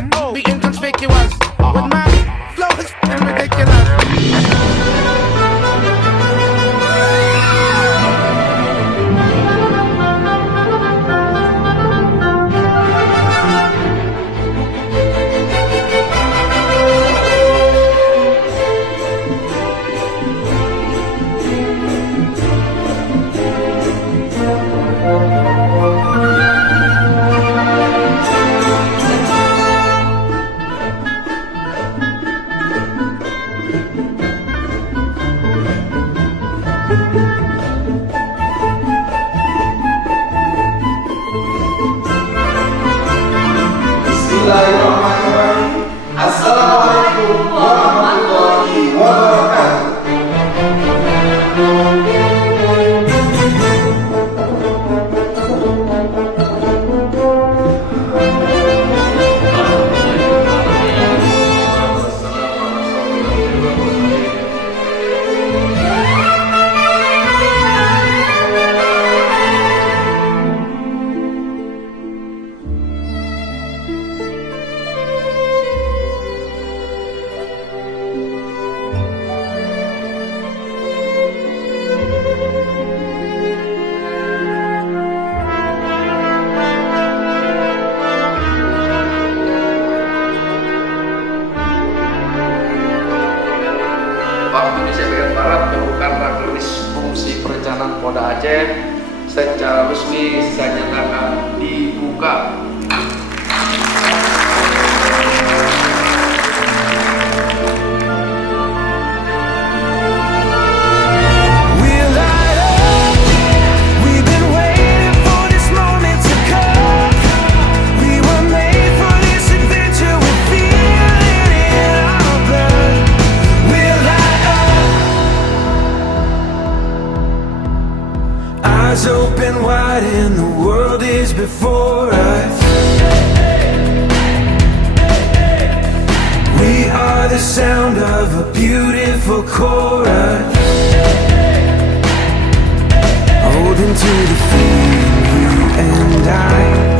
good, be inconspicuous. With my flow is ridiculous. Bismillahirrahmanirrahim. Assalamualaikum warahmatullahi wabarakatuh. Bank Indonesia bagian Barat merupakan rakernis fungsi perencanaan Polda Aceh secara resmi saya nyatakan dibuka. Eyes open wide and the world is before us. We are the sound of a beautiful chorus, holding to the feeling, you and I.